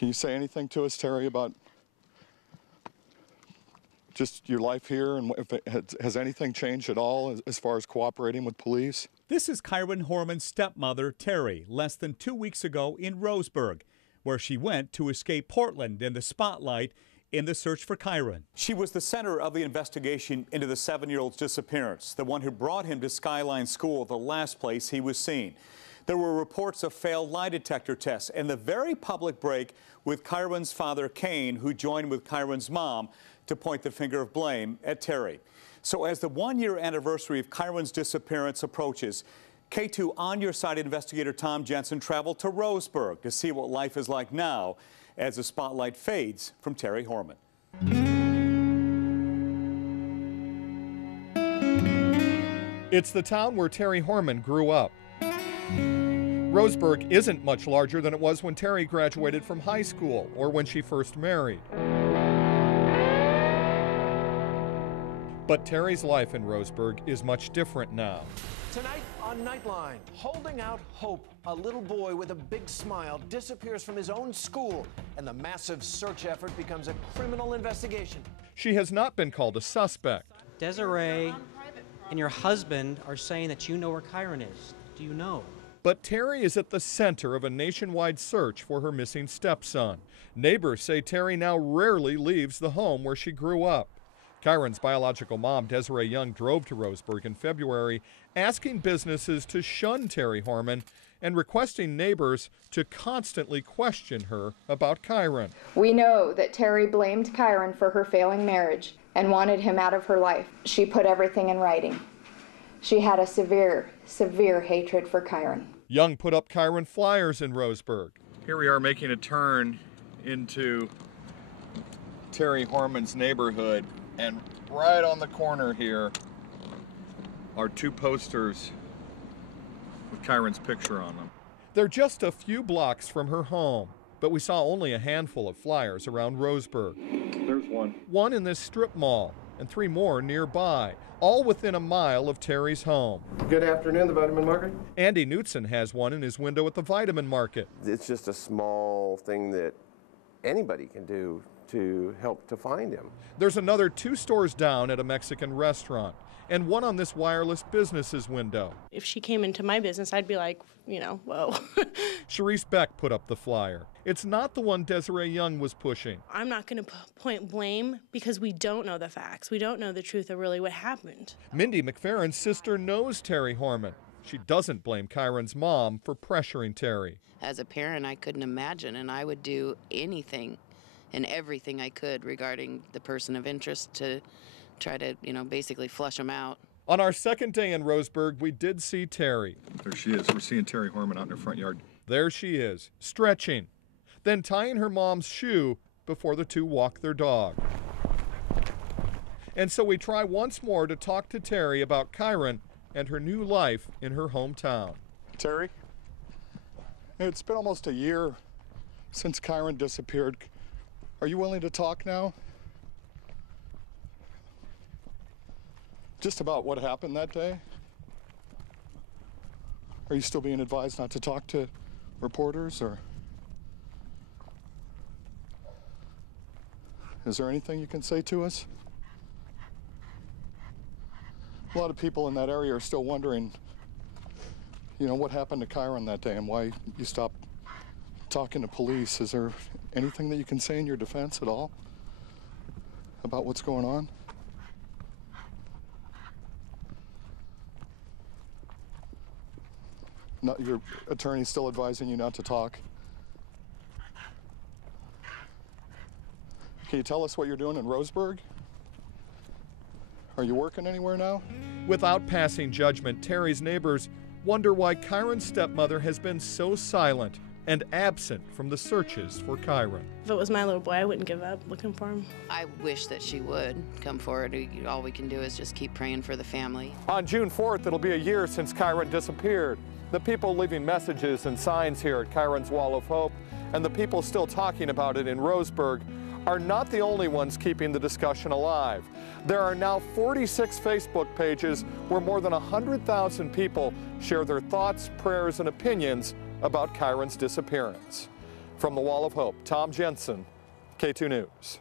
Can you say anything to us, Terry, about just your life here, and if has anything changed at all as far as cooperating with police? This is Kyron Horman's stepmother, Terry, less than 2 weeks ago in Roseburg, where she went to escape Portland in the spotlight in the search for Kyron. She was the center of the investigation into the 7-year-old's disappearance, the one who brought him to Skyline School, the last place he was seen. There were reports of failed lie detector tests and the very public break with Kyron's father, Kane, who joined with Kyron's mom to point the finger of blame at Terry. So as the 1-year anniversary of Kyron's disappearance approaches, K2 On Your Side investigator Thom Jensen traveled to Roseburg to see what life is like now as the spotlight fades from Terry Horman. It's the town where Terry Horman grew up. Roseburg isn't much larger than it was when Terry graduated from high school or when she first married. But Terry's life in Roseburg is much different now. Tonight on Nightline, holding out hope, a little boy with a big smile disappears from his own school, and the massive search effort becomes a criminal investigation. She has not been called a suspect. Desiree and your husband are saying that you know where Kyron is. Do you know? But Terry is at the center of a nationwide search for her missing stepson. Neighbors say Terry now rarely leaves the home where she grew up. Kyron's biological mom, Desiree Young, drove to Roseburg in February, asking businesses to shun Terry Horman and requesting neighbors to constantly question her about Kyron. We know that Terry blamed Kyron for her failing marriage and wanted him out of her life. She put everything in writing. She had a severe, severe hatred for Kyron. Young put up Kyron flyers in Roseburg. Here we are making a turn into Terry Horman's neighborhood. And right on the corner here are 2 posters with Kyron's picture on them. They're just a few blocks from her home, but we saw only a handful of flyers around Roseburg. There's one. One in this strip mall and 3 more nearby, all within a mile of Terry's home. Good afternoon, the Vitamin Market. Andy Knutson has one in his window at the Vitamin Market. It's just a small thing that anybody can do to help to find him. There's another 2 stores down at a Mexican restaurant and one on this wireless business's window. If she came into my business, I'd be like, whoa. Sharice Beck put up the flyer. It's not the one Desiree Young was pushing. I'm not going to point blame because we don't know the facts. We don't know the truth of really what happened. Mindy McFerrin's sister knows Terry Horman. She doesn't blame Kyron's mom for pressuring Terry. As a parent, I couldn't imagine, and I would do anything and everything I could regarding the person of interest to try to, basically flush them out. On our second day in Roseburg, we did see Terry. There she is. We're seeing Terry Horman out in her front yard. There she is, stretching, then tying her mom's shoe before the 2 walk their dog. And so we try once more to talk to Terry about Kyron and her new life in her hometown. Terry, it's been almost a year since Kyron disappeared. Are you willing to talk now? Just about what happened that day? Are you still being advised not to talk to reporters, or is there anything you can say to us? A lot of people in that area are still wondering, what happened to Kyron that day and why you stopped talking to police. Is there anything that you can say in your defense at all about what's going on? Your attorney's still advising you not to talk? Can you tell us what you're doing in Roseburg? Are you working anywhere now? Without passing judgment, Terry's neighbors wonder why Kyron's stepmother has been so silent and absent from the searches for Kyron. If it was my little boy, I wouldn't give up looking for him. I wish that she would come forward. All we can do is just keep praying for the family. On June 4th, it'll be a year since Kyron disappeared. The people leaving messages and signs here at Kyron's Wall of Hope and the people still talking about it in Roseburg are not the only ones keeping the discussion alive. There are now 46 Facebook pages where more than 100,000 people share their thoughts, prayers, and opinions about Kyron's disappearance. From the Wall of Hope, Thom Jensen, K2 News.